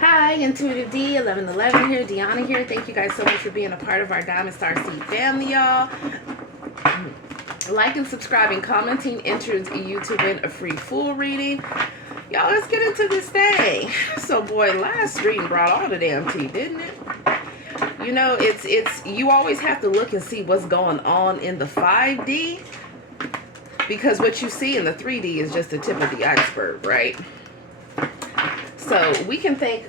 Hi, Intuitive D, 1111 here, Dionna here. Thank you guys so much for being a part of our Diamond Star Seed family, y'all. Liking, subscribing, commenting enters you to win a free full reading. Y'all, let's get into this thing. So, boy, last reading brought all the damn tea, didn't it? You know, it's you always have to look and see what's going on in the 5D, because what you see in the 3D is just the tip of the iceberg, right? So we can thank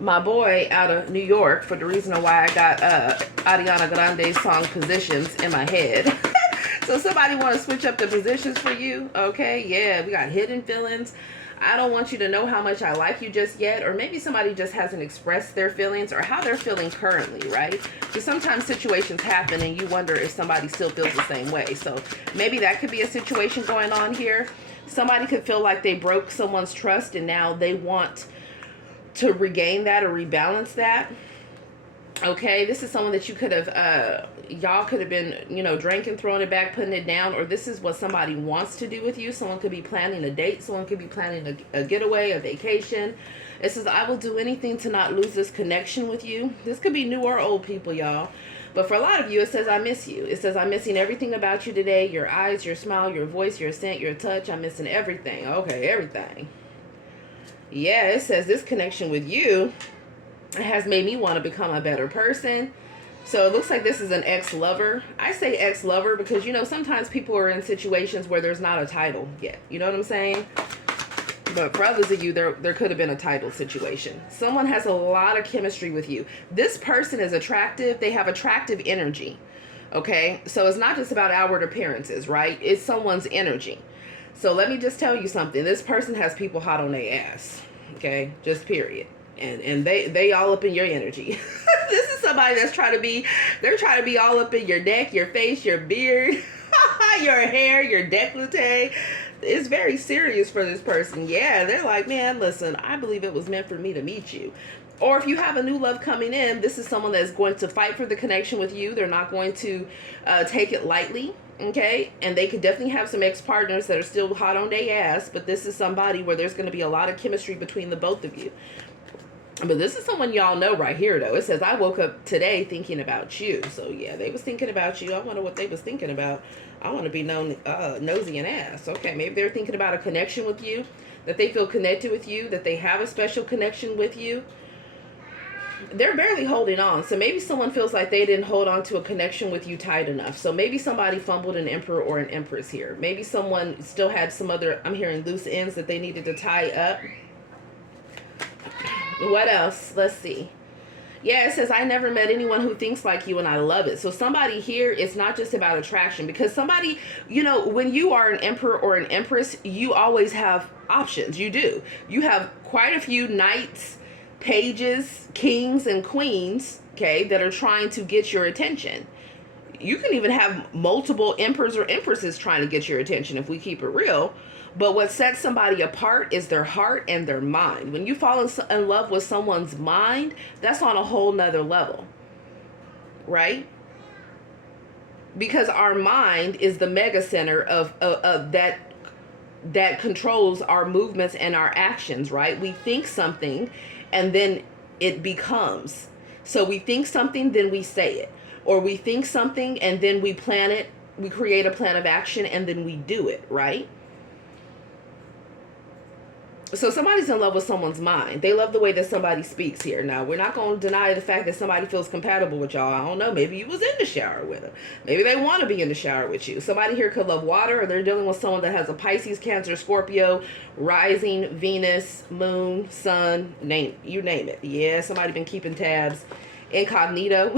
my boy out of New York for the reason why I got Ariana Grande's song Positions in my head. So somebody want to switch up the positions for you? Okay, yeah, we got Hidden Feelings. I don't want you to know how much I like you just yet. Or maybe somebody just hasn't expressed their feelings or how they're feeling currently, right? Because sometimes situations happen and you wonder if somebody still feels the same way. So maybe that could be a situation going on here. Somebody could feel like they broke someone's trust and now they want to regain that or rebalance that. Okay, this is someone that you could have, y'all could have been, you know, drinking, throwing it back, putting it down, or this is what somebody wants to do with you. Someone could be planning a date. Someone could be planning a getaway, a vacation. It says, I will do anything to not lose this connection with you. This could be new or old people, y'all. But for a lot of you, it says, I miss you. It says, I'm missing everything about you today. Your eyes, your smile, your voice, your scent, your touch. I'm missing everything. Okay, everything. Yeah, it says this connection with you has made me want to become a better person. So it looks like this is an ex-lover. I say ex-lover because, you know, sometimes people are in situations where there's not a title yet. You know what I'm saying? But for others of you, there could have been a title situation. Someone has a lot of chemistry with you. This person is attractive. They have attractive energy. Okay? So it's not just about outward appearances, right? It's someone's energy. So let me just tell you something. This person has people hot on their ass. Okay? Just period. And they all up in your energy. This is somebody that's trying to be all up in your neck, your face, your beard, your hair, your décolleté. It's very serious for this person. Yeah, they're like, man, listen, I believe it was meant for me to meet you. Or if you have a new love coming in, this is someone that's going to fight for the connection with you. They're not going to take it lightly. Okay, and they could definitely have some ex-partners that are still hot on their ass, but this is somebody where there's going to be a lot of chemistry between the both of you. But this is someone y'all know right here, though. It says, I woke up today thinking about you. So, yeah, they was thinking about you. I wonder what they was thinking about. I want to be known nosy and ass. Okay, maybe they're thinking about a connection with you, that they feel connected with you, that they have a special connection with you. They're barely holding on. So maybe someone feels like they didn't hold on to a connection with you tight enough. So maybe somebody fumbled an emperor or an empress here. Maybe someone still had some other, I'm hearing loose ends that they needed to tie up. What else? Let's see. Yeah, it says, I never met anyone who thinks like you, and I love it. So somebody here, it's not just about attraction, because somebody, you know, when you are an emperor or an empress, you always have options. You do. You have quite a few knights, pages, kings, and queens, okay, that are trying to get your attention. You can even have multiple emperors or empresses trying to get your attention if we keep it real. But what sets somebody apart is their heart and their mind. When you fall in love with someone's mind, that's on a whole nother level, right? Because our mind is the mega center of that controls our movements and our actions, right? We think something and then it becomes. So we think something, then we say it. Or we think something and then we plan it, we create a plan of action and then we do it, right? So somebody's in love with someone's mind. They love the way that somebody speaks here. Now, we're not going to deny the fact that somebody feels compatible with y'all. I don't know. Maybe you was in the shower with them. Maybe they want to be in the shower with you. Somebody here could love water, or they're dealing with someone that has a Pisces, Cancer, Scorpio, rising, Venus, moon, sun, you name it. Yeah, somebody been keeping tabs. Incognito.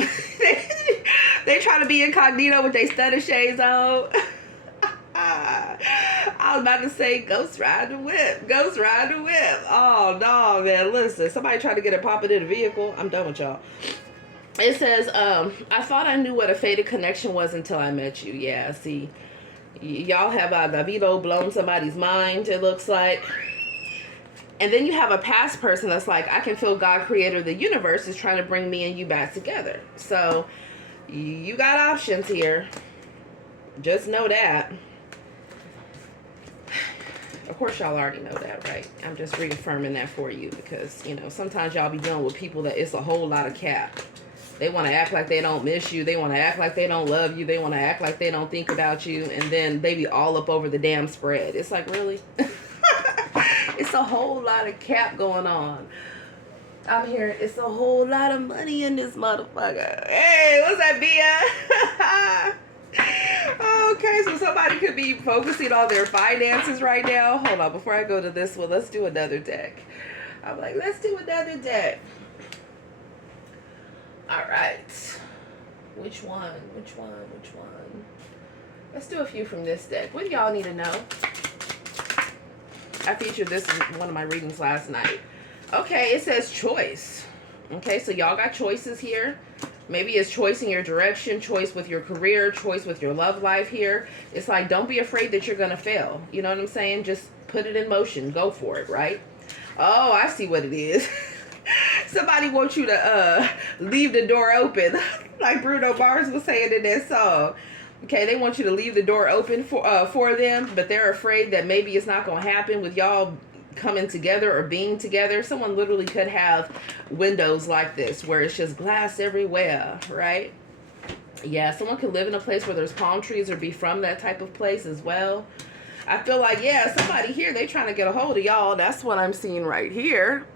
They try to be incognito with their stutter shades on. I was about to say ghost ride the whip. Ghost ride the whip. Oh, no, man. Listen, somebody tried to get it popping in a vehicle. I'm done with y'all. It says, I thought I knew what a fated connection was until I met you. Yeah, see. Y'all have Davido blown somebody's mind, it looks like. And then you have a past person that's like, I can feel God, creator of the universe, is trying to bring me and you back together. So, you got options here. Just know that. Of course, y'all already know that, right? I'm just reaffirming that for you because, you know, sometimes y'all be dealing with people that it's a whole lot of cap. They want to act like they don't miss you. They want to act like they don't love you. They want to act like they don't think about you. And then they be all up over the damn spread. It's like, really? It's a whole lot of cap going on. I'm hearing it's a whole lot of money in this motherfucker. Hey, what's that, Bia? Okay, so somebody could be focusing on their finances right now. Hold on, before I go to this one, let's do another deck. I'm like, let's do another deck. All right. Which one? Which one? Which one? Let's do a few from this deck. What do y'all need to know? I featured this in one of my readings last night. Okay, it says choice. Okay, so y'all got choices here. Maybe it's choice in your direction, choice with your career, choice with your love life here. It's like, don't be afraid that you're going to fail. You know what I'm saying? Just put it in motion. Go for it, right? Oh, I see what it is. Somebody wants you to leave the door open, like Bruno Mars was saying in that song. Okay, they want you to leave the door open for them, but they're afraid that maybe it's not going to happen with y'all coming together or being together. Someone literally could have windows like this where it's just glass everywhere, right? Yeah, someone could live in a place where there's palm trees or be from that type of place as well. I feel like, yeah, somebody here, they trying to get a hold of y'all. That's what I'm seeing right here.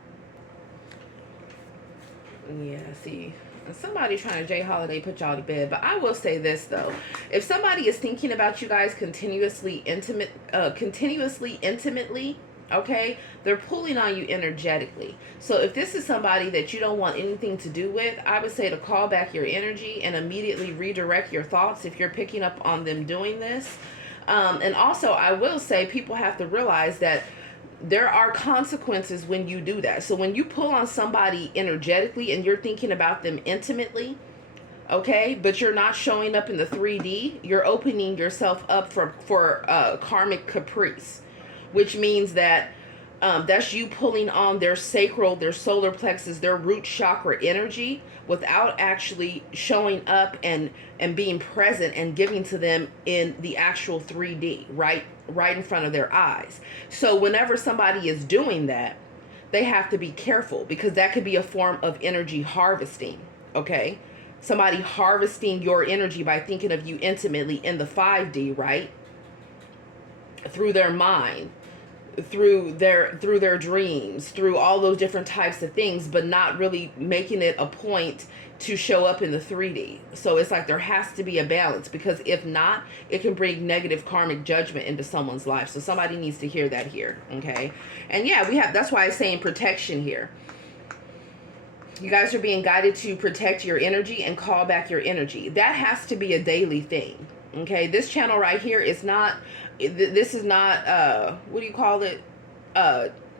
Yeah, see, somebody trying to Jay Holiday put y'all to bed. But I will say this though, if somebody is thinking about you guys continuously intimately, okay, they're pulling on you energetically. So if this is somebody that you don't want anything to do with, I would say to call back your energy and immediately redirect your thoughts if you're picking up on them doing this. And also, I will say people have to realize that there are consequences when you do that. So when you pull on somebody energetically and you're thinking about them intimately, okay, but you're not showing up in the 3D, you're opening yourself up for karmic caprice, which means that that's you pulling on their sacral, their solar plexus, their root chakra energy without actually showing up and being present and giving to them in the actual 3D, right in front of their eyes. So whenever somebody is doing that, they have to be careful because that could be a form of energy harvesting, okay? Somebody harvesting your energy by thinking of you intimately in the 5D, right? Through their mind, through their dreams, through all those different types of things, but not really making it a point to show up in the 3D. So it's like there has to be a balance, because if not, it can bring negative karmic judgment into someone's life. So somebody needs to hear that here, okay? And yeah, that's why I'm saying protection here. You guys are being guided to protect your energy and call back your energy. That has to be a daily thing, okay? This channel right here is not, this is not, what do you call it?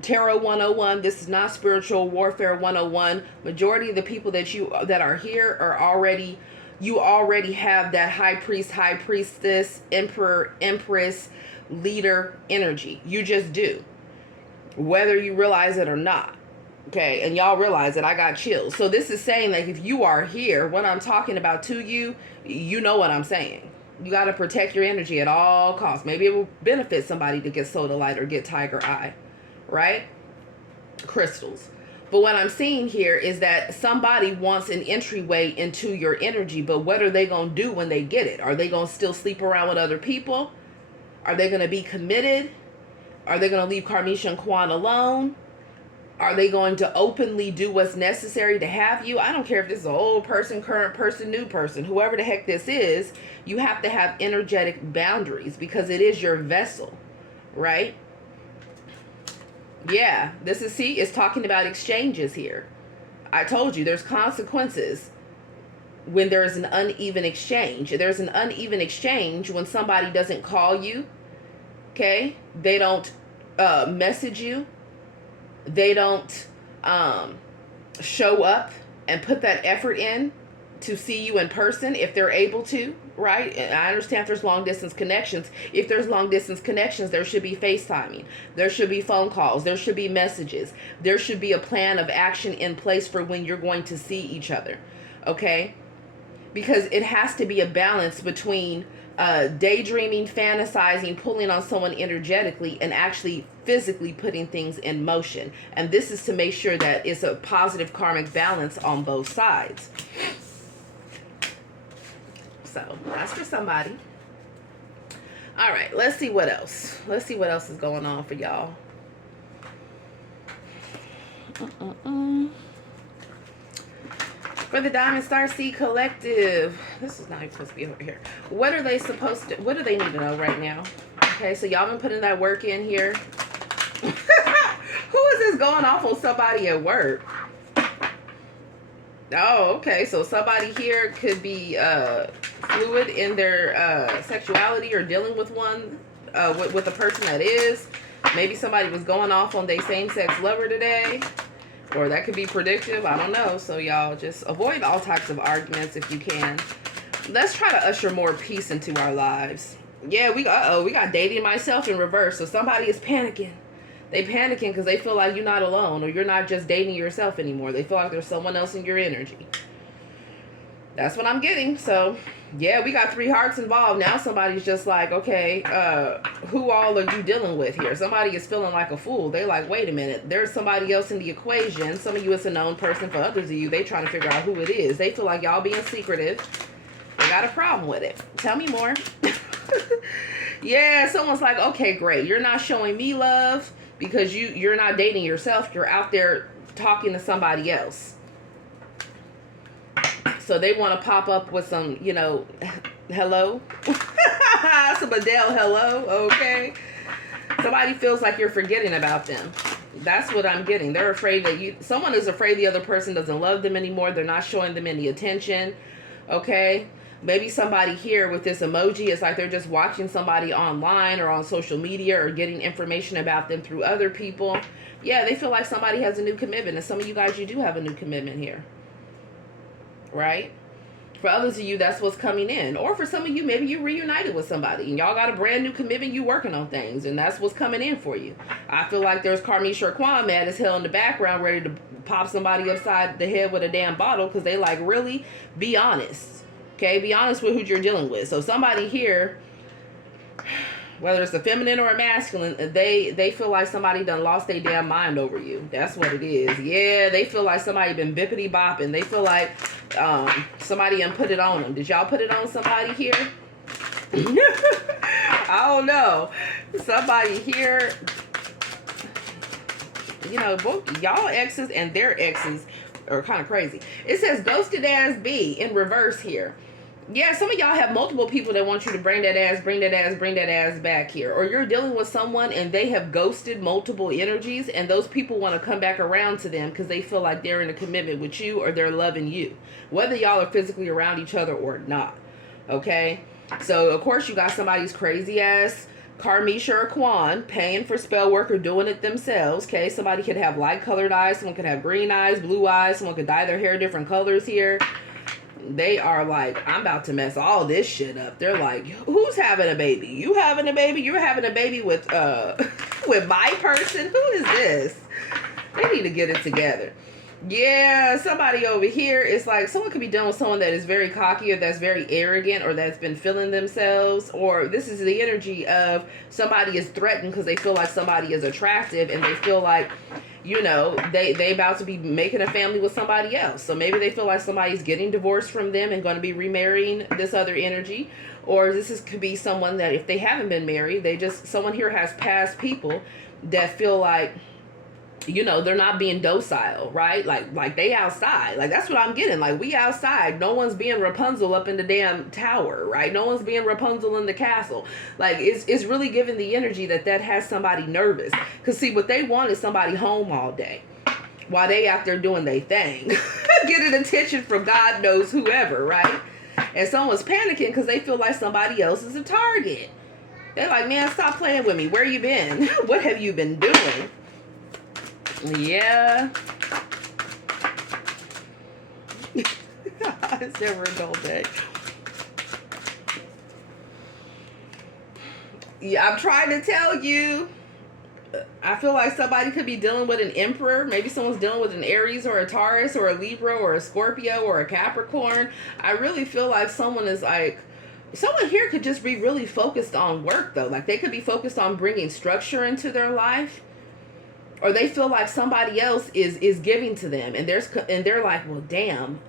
Tarot 101. This is not spiritual warfare 101. Majority of the people that are here are already, you already have that high priest, high priestess, emperor, empress, leader energy. You just do, whether you realize it or not. Okay, and y'all realize that I got chills. So this is saying, like, if you are here, what I'm talking about to you, you know what I'm saying. You got to protect your energy at all costs. Maybe it will benefit somebody to get soda light or get tiger eye, right? Crystals. But what I'm seeing here is that somebody wants an entryway into your energy, but what are they going to do when they get it? Are they going to still sleep around with other people? Are they going to be committed? Are they going to leave Carmisha and Quan alone? Are they going to openly do what's necessary to have you? I don't care if this is an old person, current person, new person, whoever the heck this is, you have to have energetic boundaries because it is your vessel, right? Yeah, this is, see, it's talking about exchanges here. I told you there's consequences when there's an uneven exchange. There's an uneven exchange when somebody doesn't call you, okay? They don't message you. They don't show up and put that effort in to see you in person if they're able to, right? And I understand if there's long distance connections. If there's long distance connections, there should be FaceTiming. There should be phone calls. There should be messages. There should be a plan of action in place for when you're going to see each other, okay? Because it has to be a balance between daydreaming, fantasizing, pulling on someone energetically, and actually physically putting things in motion. And this is to make sure that it's a positive karmic balance on both sides. So that's for somebody. All right, let's see what else. Let's see what else is going on for y'all. For the Diamond Star Seed Collective, this is not even supposed to be over here. What are they supposed to, what do they need to know right now? Okay, so y'all been putting that work in here. Who is this going off on somebody at work? Oh, okay, so somebody here could be fluid in their sexuality, or dealing with one, with a person that is. Maybe somebody was going off on their same-sex lover today. Or that could be predictive. I don't know. So y'all just avoid all types of arguments if you can. Let's try to usher more peace into our lives. Yeah, we got dating myself in reverse. So somebody is panicking. They panicking because they feel like you're not alone, or you're not just dating yourself anymore. They feel like there's someone else in your energy. That's what I'm getting. So yeah, we got 3 hearts involved. Now somebody's just like, okay, who all are you dealing with here? Somebody is feeling like a fool. They're like, wait a minute, there's somebody else in the equation. Some of you, it's a known person. For others of you, they trying to figure out who it is. They feel like y'all being secretive. They got a problem with it. Tell me more. Yeah, someone's like, okay, great. You're not showing me love because you're not dating yourself. You're out there talking to somebody else. So they want to pop up with some, you know, hello. Some Adele hello, okay. Somebody feels like you're forgetting about them. That's what I'm getting. They're afraid that someone is afraid the other person doesn't love them anymore. They're not showing them any attention, okay. Maybe somebody here with this emoji is like they're just watching somebody online or on social media, or getting information about them through other people. Yeah, they feel like somebody has a new commitment. And some of you guys, you do have a new commitment here. Right? For others of you, that's what's coming in. Or for some of you, maybe you reunited with somebody and y'all got a brand new commitment. You working on things, and that's what's coming in for you. I feel like there's Karmic Sherquan mad as hell in the background, ready to pop somebody upside the head with a damn bottle, because they like, really? Be honest. Okay? Be honest with who you're dealing with. So somebody here, whether it's a feminine or a masculine, they feel like somebody done lost their damn mind over you. That's what it is. Yeah, they feel like somebody been bippity bopping. They feel like somebody done put it on them. Did y'all put it on somebody here? I don't know. Somebody here, you know, both y'all exes and their exes are kind of crazy. It says ghosted ass B in reverse here. Yeah, some of y'all have multiple people that want you to bring that ass back here. Or you're dealing with someone and they have ghosted multiple energies, and those people want to come back around to them because they feel like they're in a commitment with you, or they're loving you. Whether y'all are physically around each other or not. Okay? So, of course, you got somebody's crazy ass Karmic Sherquan paying for spell work or doing it themselves. Okay? Somebody could have light colored eyes. Someone could have green eyes, blue eyes. Someone could dye their hair different colors here. They are like, I'm about to mess all this shit up. They're like, who's having a baby? You having a baby? You're having a baby with with my person? Who is this? They need to get it together. Yeah, somebody over here is like, someone could be dealing with someone that is very cocky, or that's very arrogant, or that's been feeling themselves. Or this is the energy of somebody is threatened because they feel like somebody is attractive, and they feel like, you know, they about to be making a family with somebody else. So maybe they feel like somebody's getting divorced from them and going to be remarrying this other energy. Or could be someone that, if they haven't been married, someone here has past people that feel like, you know, they're not being docile, right? Like they outside. Like, that's what I'm getting. Like, we outside. No one's being Rapunzel up in the damn tower, right? No one's being Rapunzel in the castle. Like, it's really giving the energy that has somebody nervous. Because, see, what they want is somebody home all day while they out there doing their thing. Getting attention from God knows whoever, right? And someone's panicking because they feel like somebody else is a target. They're like, man, stop playing with me. Where you been? What have you been doing? Yeah. It's never a dull day. Yeah, I'm trying to tell you. I feel like somebody could be dealing with an Emperor. Maybe someone's dealing with an Aries or a Taurus or a Libra or a Scorpio or a Capricorn. I really feel like someone is like, Someone here could just be really focused on work, though. Like, they could be focused on bringing structure into their life, or they feel like somebody else is giving to them, and they're like, well, damn,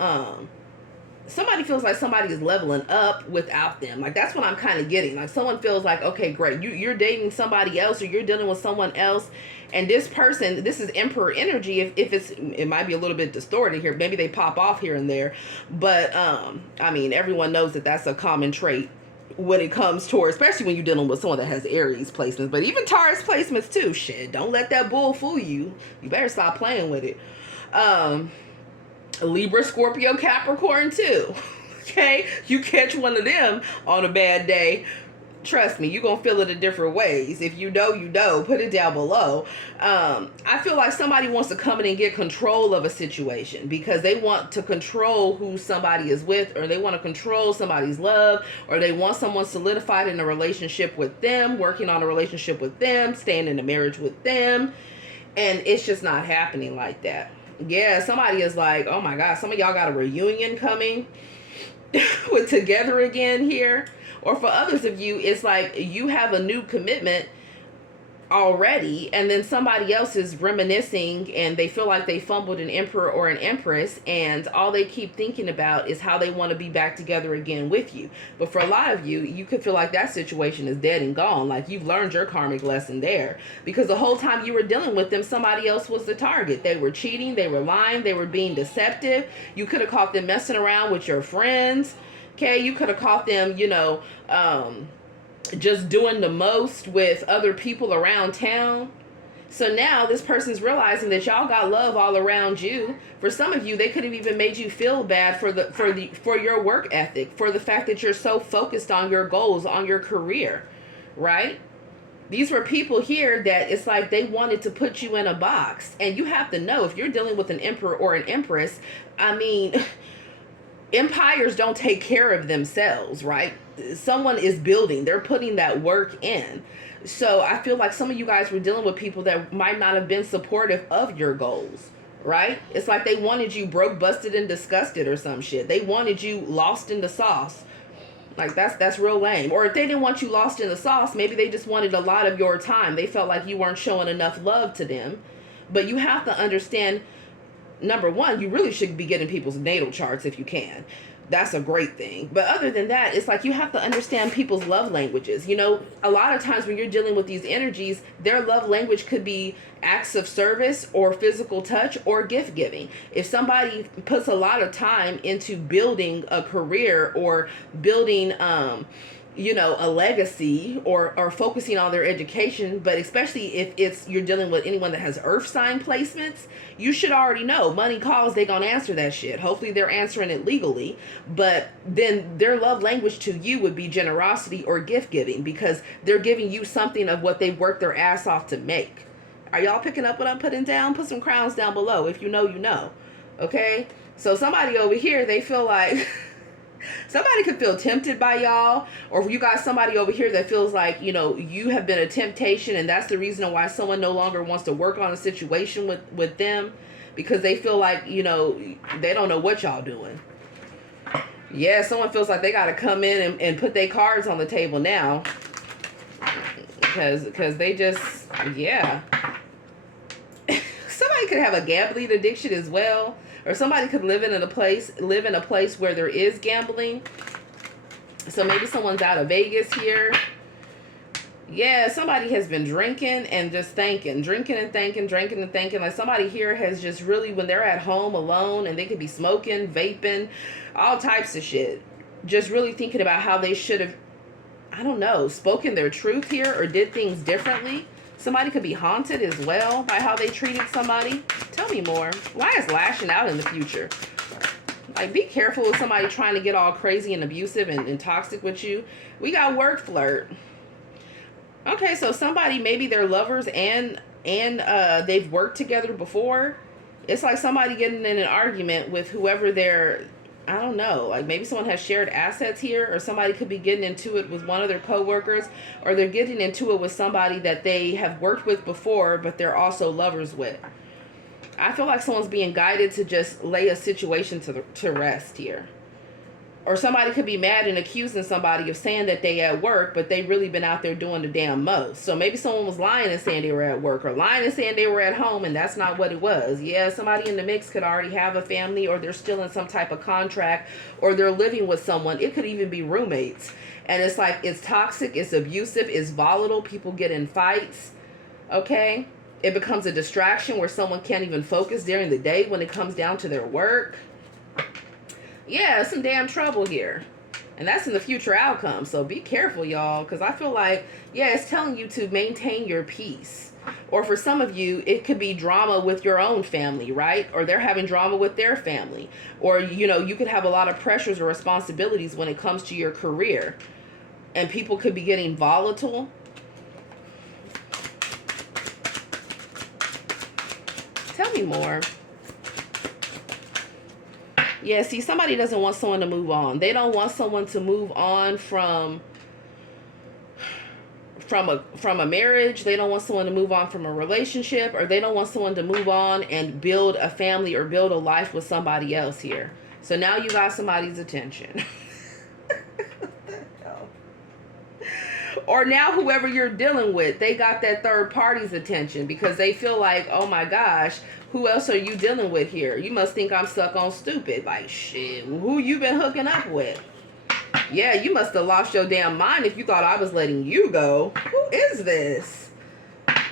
somebody feels like somebody is leveling up without them. Like, that's what I'm kind of getting. Like, someone feels like, okay, great, you're dating somebody else, or you're dealing with someone else, and this person, this is Emperor energy. If it might be a little bit distorted here, maybe they pop off here and there, but I mean, everyone knows that that's a common trait when it comes toward, especially when you're dealing with someone that has Aries placements, but even Taurus placements too. Shit, don't let that bull fool you. You better stop playing with it. Libra, Scorpio, Capricorn too. Okay, you catch one of them on a bad day, trust me, you're gonna feel it in different ways. If you know, you know. Put it down below. I feel like somebody wants to come in and get control of a situation because they want to control who somebody is with, or they want to control somebody's love, or they want someone solidified in a relationship with them, working on a relationship with them, staying in a marriage with them, and it's just not happening like that. Yeah, somebody is like, oh my God, some of y'all got a reunion coming with together again here. Or for others of you, it's like you have a new commitment already, and then somebody else is reminiscing and they feel like they fumbled an emperor or an empress, and all they keep thinking about is how they want to be back together again with you. But for a lot of you, you could feel like that situation is dead and gone. Like, you've learned your karmic lesson there, because the whole time you were dealing with them, somebody else was the target. They were cheating, they were lying, they were being deceptive. You could have caught them messing around with your friends. Okay, you could have caught them, you know, just doing the most with other people around town. So now this person's realizing that y'all got love all around you. For some of you, they could have even made you feel bad for your work ethic, for the fact that you're so focused on your goals, on your career, right? These were people here that it's like they wanted to put you in a box. And you have to know, if you're dealing with an emperor or an empress, I mean, empires don't take care of themselves, right? Someone is building, they're putting that work in. So I feel like some of you guys were dealing with people that might not have been supportive of your goals, right? It's like they wanted you broke, busted, and disgusted or some shit. They wanted you lost in the sauce. Like, that's real lame. Or if they didn't want you lost in the sauce, maybe they just wanted a lot of your time. They felt like you weren't showing enough love to them. But you have to understand, number one, you really should be getting people's natal charts if you can. That's a great thing. But other than that, it's like you have to understand people's love languages. You know, a lot of times when you're dealing with these energies, their love language could be acts of service or physical touch or gift giving. If somebody puts a lot of time into building a career or building you know, a legacy, or focusing on their education, but especially if you're dealing with anyone that has earth sign placements, you should already know, money calls, they gonna answer that shit. Hopefully they're answering it legally, but then their love language to you would be generosity or gift giving, because they're giving you something of what they've worked their ass off to make. Are y'all picking up what I'm putting down? Put some crowns down below. If you know, you know. Okay? So somebody over here, they feel like somebody could feel tempted by y'all, or if you got somebody over here that feels like, you know, you have been a temptation, and that's the reason why someone no longer wants to work on a situation with them, because they feel like, you know, they don't know what y'all doing. Yeah, someone feels like they got to come in and put their cards on the table now, because they just, yeah. Somebody could have a gambling addiction as well. Or somebody could live in a place where there is gambling. So maybe someone's out of Vegas here. Yeah, somebody has been drinking and just thinking. Drinking and thinking, drinking and thinking. Like, somebody here has just really, when they're at home alone, and they could be smoking, vaping, all types of shit, just really thinking about how they should have, I don't know, spoken their truth here or did things differently. Somebody could be haunted as well by how they treated somebody. Tell me more. Why is lashing out in the future? Like, be careful with somebody trying to get all crazy and abusive and toxic with you. We got work flirt. Okay, so somebody, maybe they're lovers and they've worked together before. It's like somebody getting in an argument with whoever they're, I don't know, like maybe someone has shared assets here, or somebody could be getting into it with one of their coworkers, or they're getting into it with somebody that they have worked with before, but they're also lovers with. I feel like someone's being guided to just lay a situation to rest here. Or somebody could be mad and accusing somebody of saying that they at work, but they really been out there doing the damn most. So maybe someone was lying and saying they were at work, or lying and saying they were at home, and that's not what it was. Yeah, somebody in the mix could already have a family, or they're still in some type of contract, or they're living with someone. It could even be roommates. And it's like, it's toxic, it's abusive, it's volatile. People get in fights, okay? It becomes a distraction where someone can't even focus during the day when it comes down to their work. Yeah, some damn trouble here. And that's in the future outcome. So be careful, y'all. Because I feel like, yeah, it's telling you to maintain your peace. Or for some of you, it could be drama with your own family, right? Or they're having drama with their family. Or, you know, you could have a lot of pressures or responsibilities when it comes to your career. And people could be getting volatile. Tell me more. Yeah, see, somebody doesn't want someone to move on. They don't want someone to move on from a marriage. They don't want someone to move on from a relationship, or they don't want someone to move on and build a family or build a life with somebody else here. So now you got somebody's attention. Or now whoever you're dealing with, they got that third party's attention because they feel like, oh my gosh, who else are you dealing with here? You must think I'm stuck on stupid. Like, shit, who you been hooking up with? Yeah, you must have lost your damn mind if you thought I was letting you go. Who is this?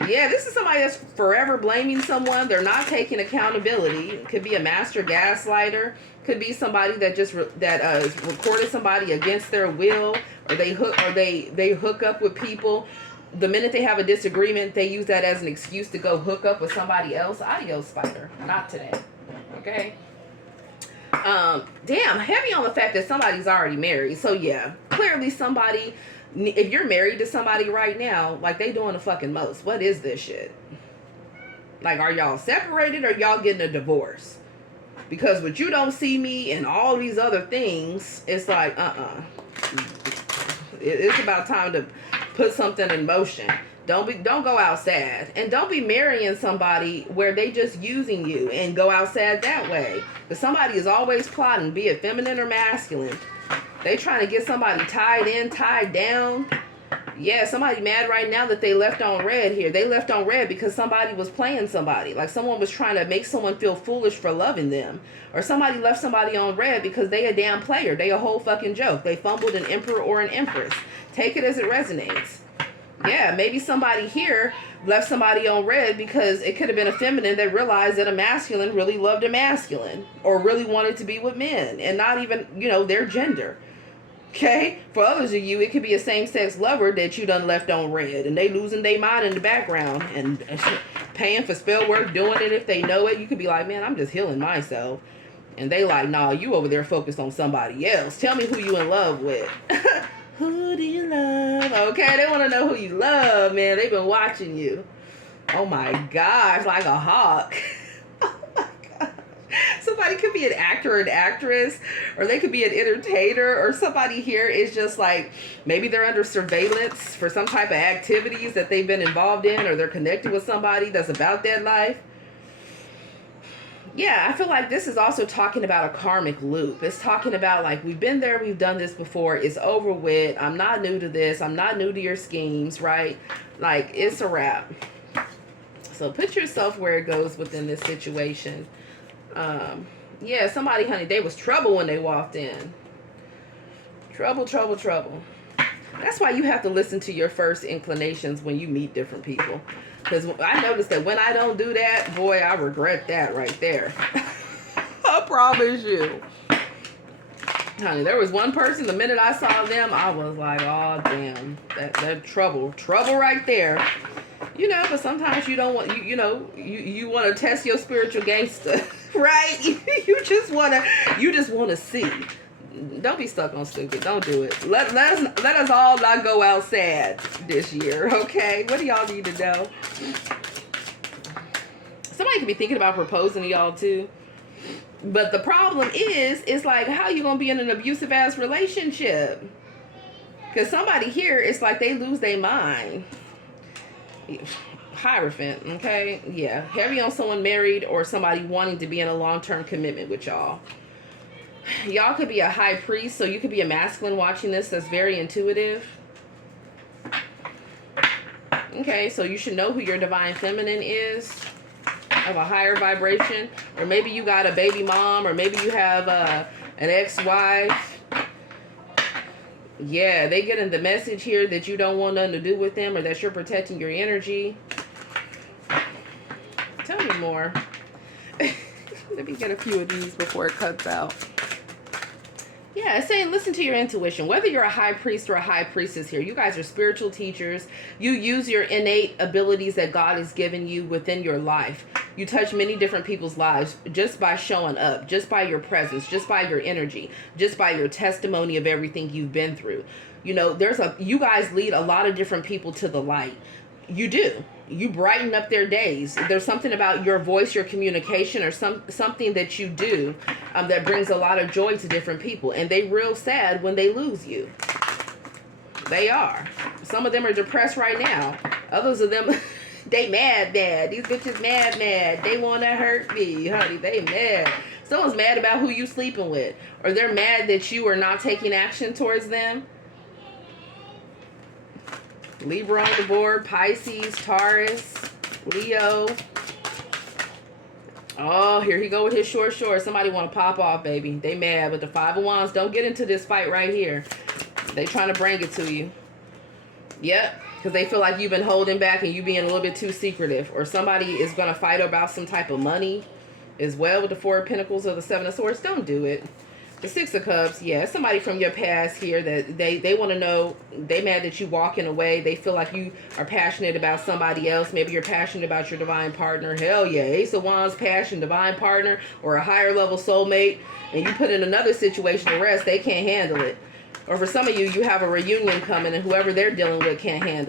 Yeah, this is somebody that's forever blaming someone. They're not taking accountability. It could be a master gaslighter. Could be somebody that just recorded somebody against their will, or they hook up with people. The minute they have a disagreement, they use that as an excuse to go hook up with somebody else. Adios, spider. Not today. Okay. Damn, heavy on the fact that somebody's already married. So yeah, clearly somebody, if you're married to somebody right now, like, they doing the fucking most. What is this shit? Like, are y'all separated or y'all getting a divorce? Because with you don't see me and all these other things, it's like, it's about time to put something in motion. Don't go out sad. And don't be marrying somebody where they just using you and go out sad that way. But somebody is always plotting, be it feminine or masculine. They trying to get somebody tied in, tied down. Yeah, somebody mad right now that they left on red here. They left on red because somebody was playing somebody. Like, someone was trying to make someone feel foolish for loving them. Or somebody left somebody on red because they a damn player. They a whole fucking joke. They fumbled an emperor or an empress. Take it as it resonates. Yeah, maybe somebody here left somebody on red because it could have been a feminine that realized that a masculine really loved a masculine. Or really wanted to be with men. And not even, you know, their gender. Okay, for others of you, it could be a same-sex lover that you done left on red, and they losing their mind in the background and paying for spell work, doing it if they know it. You could be like, man, I'm just healing myself, and they like, nah, you over there focused on somebody else. Tell me who you in love with. Who do you love? Okay, they want to know who you love, man. They've been watching you. Oh my gosh, like a hawk. Somebody could be an actor or an actress, or they could be an entertainer, or somebody here is just like, maybe they're under surveillance for some type of activities that they've been involved in, or they're connected with somebody that's about that life. Yeah, I feel like this is also talking about a karmic loop. It's talking about, like, we've been there, we've done this before, it's over with, I'm not new to this, I'm not new to your schemes, right? Like, it's a wrap. So put yourself where it goes within this situation. Yeah, somebody, honey, they was trouble when they walked in. Trouble, trouble, trouble. That's why you have to listen to your first inclinations when you meet different people. Because I noticed that when I don't do that, boy, I regret that right there. I promise you. Honey, there was one person, the minute I saw them, I was like, oh, damn. That trouble. Trouble right there. You know, but sometimes you don't want, you want to test your spiritual gangster, right? You just want to see. Don't be stuck on stupid. Don't do it. Let us all not go out sad this year, okay? What do y'all need to know? Somebody could be thinking about proposing to y'all too. But the problem is like, how you going to be in an abusive ass relationship? Because somebody here, it's like they lose their mind. Hierophant, okay? Yeah, heavy on someone married or somebody wanting to be in a long-term commitment with y'all. Y'all could be a high priest, so you could be a masculine watching this that's very intuitive. Okay, so you should know who your divine feminine is, of a higher vibration. Or maybe you got a baby mom, or maybe you have an ex-wife. Yeah, they getting the message here that you don't want nothing to do with them, or that you're protecting your energy. Tell me more. Let me get a few of these before it cuts out. Yeah, it's saying listen to your intuition. Whether you're a high priest or a high priestess here, you guys are spiritual teachers. You use your innate abilities that God has given you within your life. You touch many different people's lives just by showing up, just by your presence, just by your energy, just by your testimony of everything you've been through. You know, you guys lead a lot of different people to the light. You do. You brighten up their days. There's something about your voice, your communication, or something that you do that brings a lot of joy to different people. And they real sad when they lose you. They are. Some of them are depressed right now. Others of them, they mad. These bitches mad. They want to hurt me, honey. They mad. Someone's mad about who you sleeping with. Or they're mad that you are not taking action towards them. Libra on the board, Pisces, Taurus, Leo. Oh, here he go with his short. Somebody want to pop off, baby. They mad with the Five of Wands. Don't get into this fight right here. They trying to bring it to you. Yep, because they feel like you've been holding back and you being a little bit too secretive. Or somebody is going to fight about some type of money as well with the Four of Pentacles or the Seven of Swords. Don't do it. The Six of Cups, yeah, somebody from your past here that they want to know, they mad that you walking away. They feel like you are passionate about somebody else. Maybe you're passionate about your divine partner. Hell yeah, Ace of Wands, passion, divine partner, or a higher level soulmate. And you put in another situation to rest, they can't handle it. Or for some of you, you have a reunion coming and whoever they're dealing with can't handle it.